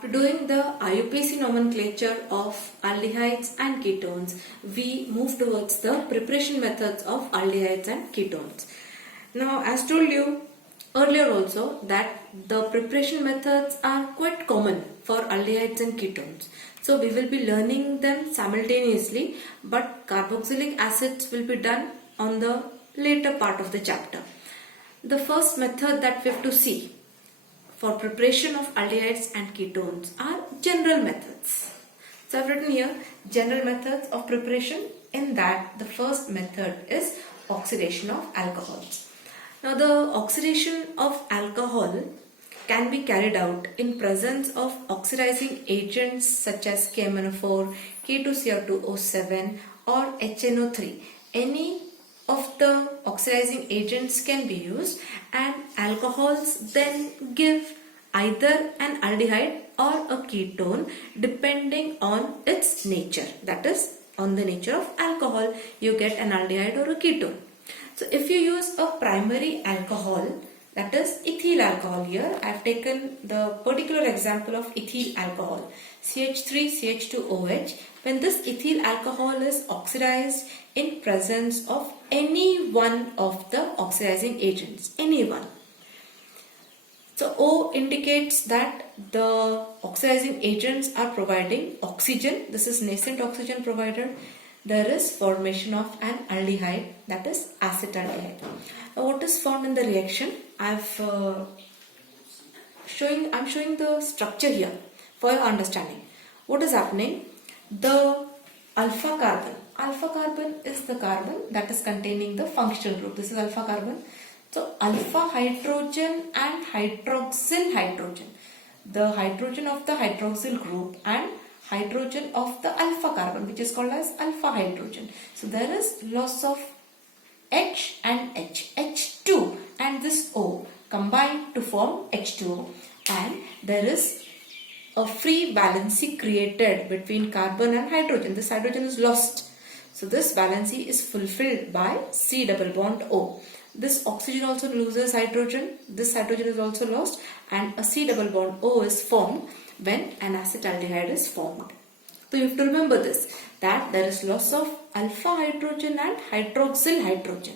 After doing the IUPAC nomenclature of aldehydes and ketones, we move towards the preparation methods of aldehydes and ketones. Now, as told you earlier also that the preparation methods are quite common for aldehydes and ketones. So, we will be learning them simultaneously, but carboxylic acids will be done on the later part of the chapter. The first method that we have to see for preparation of aldehydes and ketones are general methods. So I have written here general methods of preparation. In that, the first method is oxidation of alcohols. Now the oxidation of alcohol can be carried out in presence of oxidizing agents such as KMnO4, K2CO2O7 or HNO3. Any of the oxidizing agents can be used, and alcohols then give either an aldehyde or a ketone depending on its nature. That is, on the nature of alcohol, you get an aldehyde or a ketone. So if you use a primary alcohol, that is ethyl alcohol, here I have taken the particular example of ethyl alcohol, CH3CH2OH. When this ethyl alcohol is oxidized in presence of any one of the oxidizing agents, any one. So O indicates that the oxidizing agents are providing oxygen. This is nascent oxygen provided. There is formation of an aldehyde, that is acetaldehyde. Now what is found in the reaction? I'm showing the structure here for your understanding. What is happening? The alpha carbon is the carbon that is containing the functional group. This is alpha carbon. So alpha hydrogen and hydroxyl hydrogen. The hydrogen of the hydroxyl group and hydrogen of the alpha carbon, which is called as alpha hydrogen. So there is loss of H and H, H2 and this O combine to form H2O, and there is a free valency created between carbon and hydrogen. This hydrogen is lost. So this valency is fulfilled by C double bond O. This oxygen also loses hydrogen. This hydrogen is also lost, and a C double bond O is formed when an acetaldehyde is formed. So you have to remember this, that there is loss of alpha hydrogen and hydroxyl hydrogen.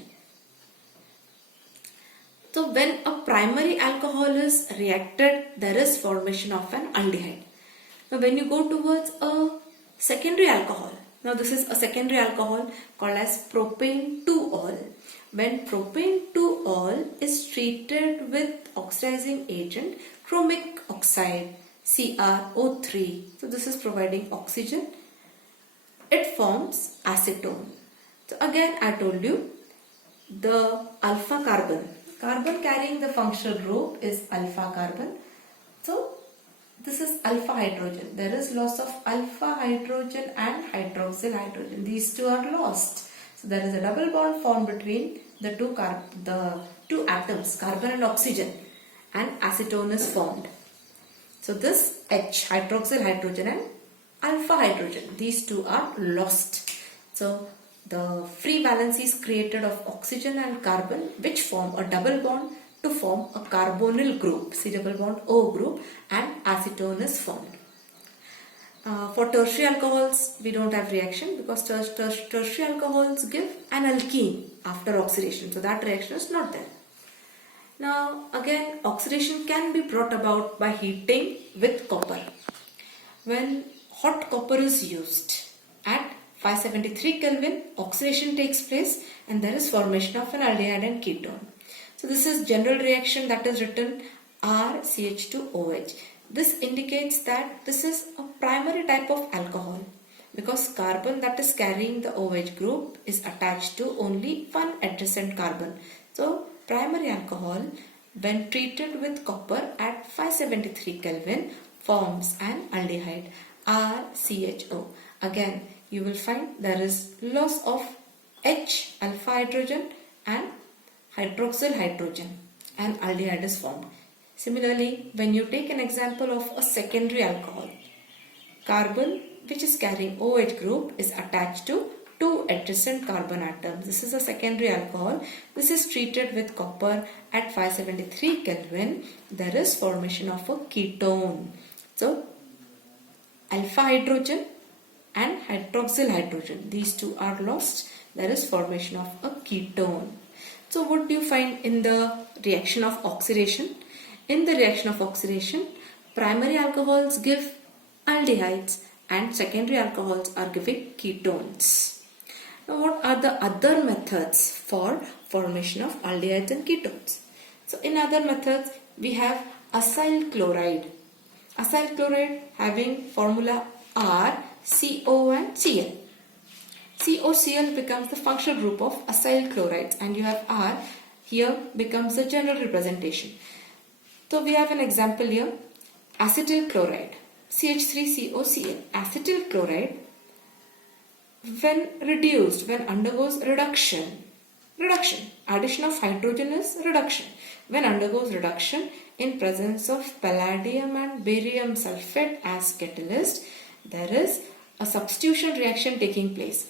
So when a primary alcohol is reacted, there is formation of an aldehyde. Now when you go towards a secondary alcohol, now this is a secondary alcohol called as propane 2-ol. When propane 2-ol is treated with oxidizing agent chromic oxide CrO3, so this is providing oxygen, it forms acetone. So again I told you the alpha carbon carrying the functional group is alpha carbon. So this is alpha hydrogen. There is loss of alpha hydrogen and hydroxyl hydrogen. These two are lost. So there is a double bond formed between the two atoms, carbon and oxygen, and acetone is formed. So this H, hydroxyl hydrogen and alpha hydrogen, these two are lost. So the free valency is created of oxygen and carbon, which form a double bond to form a carbonyl group, C double bond O group, and acetone is formed. For tertiary alcohols, we don't have reaction because tertiary alcohols give an alkene after oxidation. So that reaction is not there. Now again, oxidation can be brought about by heating with copper. When hot copper is used at 573 Kelvin, oxidation takes place and there is formation of an aldehyde and ketone. So this is general reaction that is written RCH2OH. This indicates that this is a primary type of alcohol because carbon that is carrying the OH group is attached to only one adjacent carbon. So primary alcohol, when treated with copper at 573 Kelvin, forms an aldehyde, RCHO. Again, you will find there is loss of H, alpha hydrogen and hydroxyl hydrogen, and aldehyde is formed. Similarly, when you take an example of a secondary alcohol, carbon which is carrying OH group is attached to two adjacent carbon atoms. This is a secondary alcohol. This is treated with copper at 573 Kelvin. There is formation of a ketone. So alpha hydrogen and hydroxyl hydrogen. These two are lost. There is formation of a ketone. So what do you find in the reaction of oxidation? In the reaction of oxidation, primary alcohols give aldehydes and secondary alcohols are giving ketones. Now what are the other methods for formation of aldehydes and ketones? So in other methods we have acyl chloride. Acyl chloride having formula RCO and Cl. COCl becomes the functional group of acyl chlorides and you have R here becomes the general representation. So we have an example here, acetyl chloride, CH3COCl. Acetyl chloride when reduced, when undergoes reduction, addition of hydrogen is reduction. When undergoes reduction in presence of palladium and barium sulfate as catalyst, there is a substitution reaction taking place.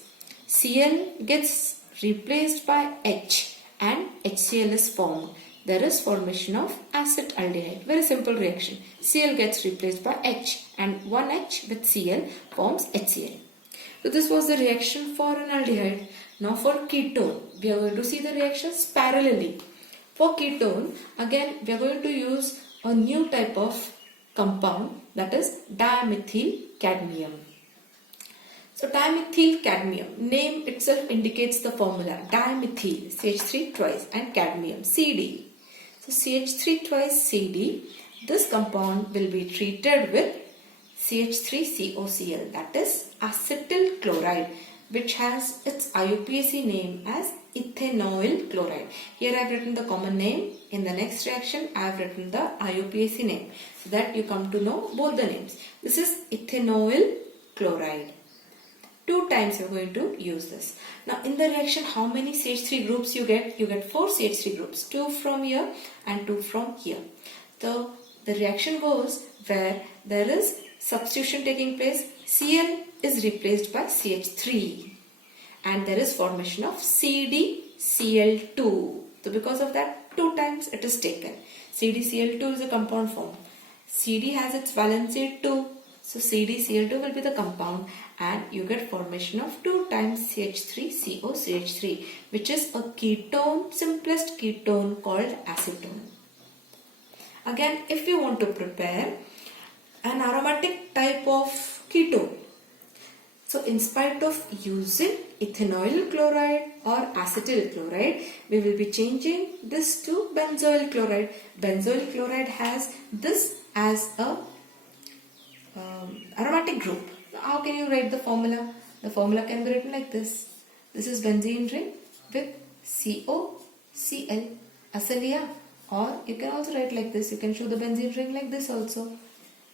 Cl gets replaced by H and HCl is formed. There is formation of acetaldehyde. Very simple reaction. Cl gets replaced by H and one H with Cl forms HCl. So this was the reaction for an aldehyde. Now for ketone, we are going to see the reactions parallelly. For ketone, again we are going to use a new type of compound, that is dimethyl cadmium. So dimethyl cadmium, name itself indicates the formula, dimethyl, CH3 twice and cadmium, CD. So CH3 twice CD, this compound will be treated with CH3COCl, that is acetyl chloride, which has its IUPAC name as ethanoyl chloride. Here I have written the common name. In the next reaction I have written the IUPAC name so that you come to know both the names. This is ethanoyl chloride. 2 times you are going to use this. Now in the reaction, how many CH3 groups you get? You get 4 CH3 groups, 2 from here and 2 from here. So the reaction goes where there is substitution taking place. Cl is replaced by CH3 and there is formation of CdCl2. So because of that, 2 times it is taken. CdCl2 is a compound form. Cd has its valency 2. So CdCl2 will be the compound and you get formation of 2 times CH3COCH3, which is a ketone, simplest ketone called acetone. Again, if you want to prepare an aromatic type of ketone, so in spite of using ethanoyl chloride or acetyl chloride, we will be changing this to benzoyl chloride. Benzoyl chloride has this as a aromatic group. How can you write the formula? The formula can be written like this. This is benzene ring with COCl, acelia, or you can also write like this. You can show the benzene ring like this also.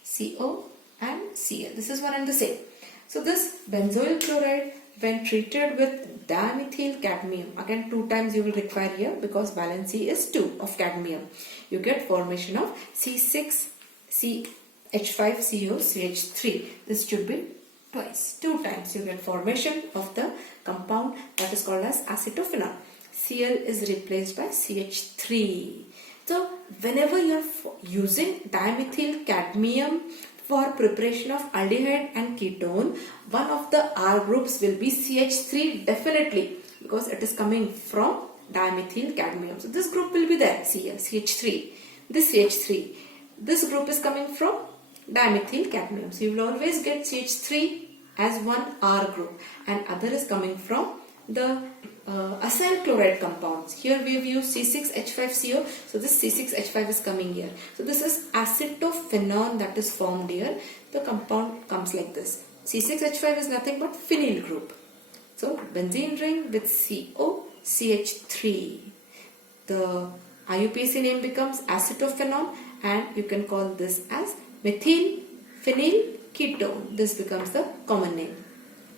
CO and Cl. This is one and the same. So this benzoyl chloride when treated with dimethyl cadmium, again 2 times you will require here because valency is 2 of cadmium. You get formation of C6H5COCH3. This should be twice. 2 times you get formation of the compound that is called as acetophenol. Cl is replaced by CH3. So whenever you are using dimethyl cadmium for preparation of aldehyde and ketone, one of the R groups will be CH3 definitely because it is coming from dimethyl cadmium. So this group will be there, CH3. This CH3. This group is coming from dimethyl cadmium. So you will always get CH3 as one R group and other is coming from the acyl chloride compounds. Here we have used C6H5CO. So this C6H5 is coming here. So this is acetophenone that is formed here. The compound comes like this. C6H5 is nothing but phenyl group. So benzene ring with COCH3. The IUPAC name becomes acetophenone and you can call this as methyl phenyl ketone. This becomes the common name.